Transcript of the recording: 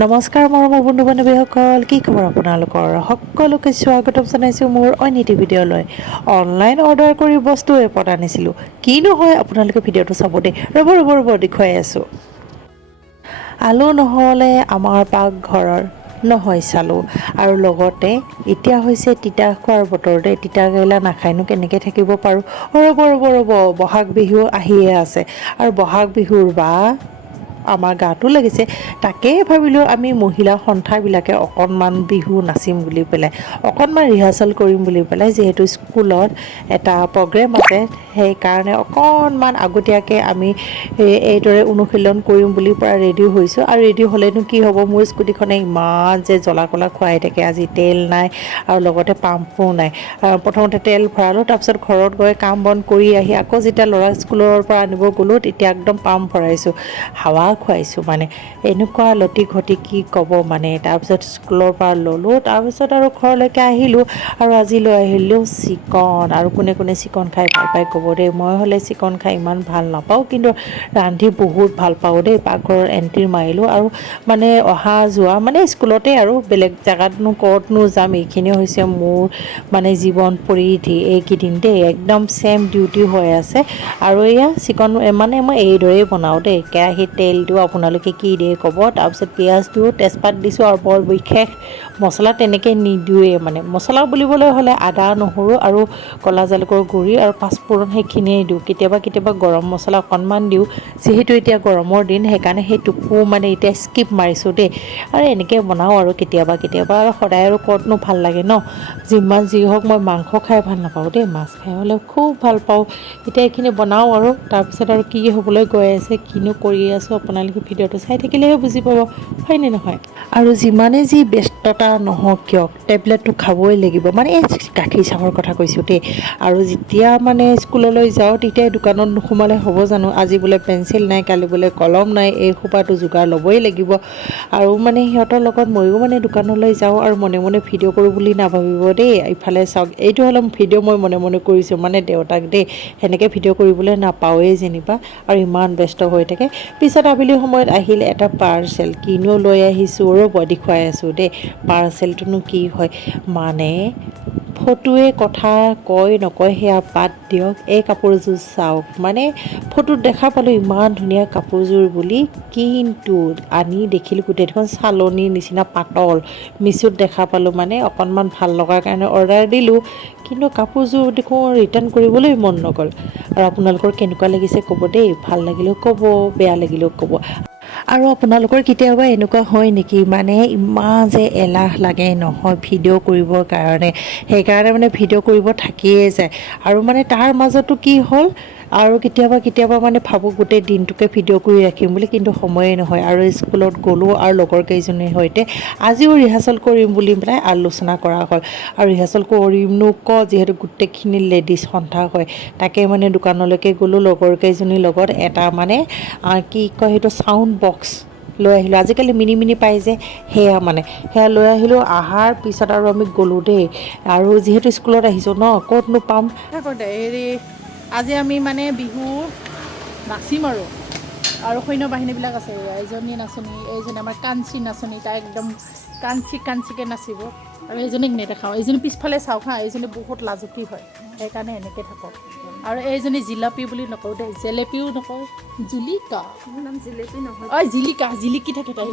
নমস্কাৰ মৰমৰ বন্ধু বান্ধৱীসকল, কি খবৰ আপোনালোকৰ? সকলোকে স্বাগতম জনাইছোঁ মোৰ অন্য এটি ভিডিঅ'লৈ। অনলাইন অৰ্ডাৰ কৰি বস্তু এপত আনিছিলোঁ। কিনো হয় আপোনালোকে ভিডিঅ'টো চাব দেই। ৰ'ব দেখুৱাই আছোঁ। আলু নহ'লে আমাৰ পাকঘৰৰ নহয় চালোঁ। আৰু লগতে এতিয়া হৈছে তিতা খোৱাৰ বতৰ দেই। তিতা কেৰেলা নাখায়নো কেনেকৈ থাকিব পাৰোঁ। ৰ'ব বহাগ বিহু আহিয়ে আছে আৰু বহাগ বিহুৰ আমাৰ গাতো লাগিছে। তাকেই ভাবিলোঁ আমি মহিলা সন্থাবিলাকে অকণমান বিহু নাচিম বুলি পেলাই, অকণমান ৰিহাৰ্চেল কৰিম বুলি পেলাই, যিহেতু স্কুলত এটা প্ৰগ্ৰেম আছে সেইকাৰণে অকণমান আগতীয়াকৈ আমি এইদৰে অনুশীলন কৰিম বুলি পৰা ৰেডি হৈছোঁ। আৰু ৰেডি হ'লেনো কি হ'ব, মোৰ স্কুটিখনে ইমান যে জ্বলা কলা খুৱাই থাকে। আজি তেল নাই আৰু লগতে পাম্পো নাই। প্ৰথমতে তেল ভৰালোঁ, তাৰপিছত ঘৰত গৈ কাম বন কৰি আহি আকৌ যেতিয়া ল'ৰা স্কুলৰ পৰা আনিব গ'লোঁ তেতিয়া একদম পাম্প ভৰাইছোঁ, হাৱা খুৱাইছোঁ মানে। এনেকুৱা লটি ঘটি কি ক'ব মানে। তাৰপিছত স্কুলৰ পৰা ল'লোঁ, তাৰপিছত আৰু ঘৰলৈকে আহিলোঁ। আৰু আজি লৈ আহিলোঁ চিকন। আৰু কোনে কোনে চিকন খাই ভাল পায় ক'ব দেই। মই হ'লে চিকন খাই ইমান ভাল নাপাওঁ, কিন্তু ৰান্ধি বহুত ভাল পাওঁ দেই। পাকঘৰৰ এণ্ট্ৰি মাৰিলোঁ আৰু মানে অহা যোৱা মানে স্কুলতে আৰু বেলেগ জেগাতনো ক'তনো যাম। এইখিনি হৈছে মোৰ মানে জীৱন পৰিধি এইকেইদিন দেই, একদম ছেম ডিউটি হৈ আছে। আৰু এয়া চিকন মানে মই এইদৰেই বনাওঁ দেই। কেৰাহীত তেল দিওঁ, আপোনালোকে কি দিয়ে ক'ব। তাৰপিছত পিঁয়াজ দিওঁ, তেজপাত দিছোঁ আৰু বৰ বিশেষ মছলা তেনেকৈ নিদিওঁৱেই মানে। মছলা বুলিবলৈ হ'লে আদা নহৰু আৰু ক'লা জালুকৰ গুড়ি আৰু পাঁচফোৰণ সেইখিনিয়ে দিওঁ। কেতিয়াবা গৰম মছলা অকণমান দিওঁ, যিহেতু এতিয়া গৰমৰ দিন সেইকাৰণে সেইটোকো মানে এতিয়া স্কিপ মাৰিছোঁ দেই। আৰু এনেকৈ বনাওঁ আৰু কেতিয়াবা আৰু সদায় আৰু ক'তনো ভাল লাগে ন। যিমান যি হওক মই মাংস খাই ভাল নাপাওঁ দেই, মাছ খাই হ'লে খুব ভাল পাওঁ। এতিয়া এইখিনি বনাওঁ আৰু তাৰপিছত আৰু কি হ'বলৈ গৈ আছে, কিনো কৰি আছোঁ আপোনালোকে ভিডিঅ'টো চাই থাকিলেহে বুজি পাব, হয়নে নহয়। আৰু যিমানেই যি ব্যস্ততা নহওক কিয় টেবলেটটো খাবই লাগিব মানে। এই গাখীৰ চাহৰ কথা কৈছোঁ দেই। আৰু যেতিয়া মানে স্কুললৈ যাওঁ তেতিয়াই দোকানত নোসোমালে হ'ব জানো। আজি বোলে পেঞ্চিল নাই, কালি বোলে কলম নাই, এই সোপাটো যোগাৰ ল'বই লাগিব। আৰু মানে সিহঁতৰ লগত ময়ো মানে দোকানলৈ যাওঁ আৰু মনে মনে ভিডিঅ' কৰোঁ বুলি নাভাবিব দেই। ইফালে চাওক, এইটো হ'লে ভিডিঅ' মই মনে মনে কৰিছোঁ মানে দেউতাক দেই। সেনেকৈ ভিডিঅ' কৰিবলৈ নাপাওঁৱেই যেনিবা, আৰু ইমান ব্যস্ত হৈ থাকে। পিছত আবেলি সময়ত আহিল এটা পাৰ্চেল। কিনো লৈ আহিছোঁ ৰ'ব দেখুৱাই আছোঁ দেই। পাৰ্চেলটোনো কি হয় মানে, ফটোৱে কথা কয় নকয় সেয়া বাদ দিয়ক। এই কাপোৰযোৰ চাওক, মানে ফটোত দেখা পালোঁ ইমান ধুনীয়া কাপোৰযোৰ বুলি, কিন্তু আনি দেখিলোঁ গোটেই দেখোন চালনীৰ নিচিনা পাতল। মিছোত দেখা পালোঁ মানে অকণমান ভাল লগাৰ কাৰণে অৰ্ডাৰ দিলোঁ, কিন্তু কাপোৰযোৰ দেখোন ৰিটাৰ্ণ কৰিবলৈ মন নগ'ল। আৰু আপোনালোকৰ কেনেকুৱা লাগিছে ক'ব দেই, ভাল লাগিলেও ক'ব, বেয়া লাগিলেও ক'ব। আৰু আপোনালোকৰ কেতিয়াবা এনেকুৱা হয় নেকি, মানে ইমান যে এলাহ লাগে নহয় ভিডিঅ' কৰিবৰ কাৰণে, সেইকাৰণে মানে ভিডিঅ' কৰিব থাকিয়ে যায়। আৰু মানে তাৰ মাজতো কি হ'ল, আৰু কেতিয়াবা মানে ভাবোঁ গোটেই দিনটোকে ভিডিঅ' কৰি ৰাখিম বুলি, কিন্তু সময়ে নহয়। আৰু স্কুলত গ'লোঁ আৰু লগৰ কেইজনীৰ সৈতে আজিও ৰিহাৰ্চেল কৰিম বুলি পেলাই আলোচনা কৰা হ'ল। আৰু ৰিহাৰ্চেল কৰিমনো যিহেতু গোটেইখিনি লেডিজ সন্থা হয়, তাকে মানে দোকানলৈকে গ'লোঁ লগৰ কেইজনীৰ লগত। এটা মানে কি কয় সেইটো চাউণ্ড বক্স লৈ আহিলোঁ। আজিকালি মিনি পাই যে, সেয়া লৈ আহিলোঁ। অহাৰ পিছত আৰু আমি গ'লোঁ দেই। আৰু যিহেতু স্কুলত আহিছোঁ ন, ক'তনো পাম। হেৰি আজি আমি মানে বিহু নাচিম আৰু সৈন্য বাহিনীবিলাক আছে। এজনী নাচনী, এইজনী আমাৰ কাঞ্চী নাচনী, তাই একদম কাঞ্চিকৈ নাচিব। আৰু এইজনীক নেদেখাওঁ, এইজনী পিছফালে চাওক হা, এইজনী বহুত লাজুকী হয়, সেইকাৰণে এনেকৈ থাকক। আৰু এইজনী জিলাপি বুলি নকওঁ দেই, জেলেপিও নকওঁ, জুলিকা। মোৰ নাম জিলেপি নহয়, জিলিকি থাকে তাই।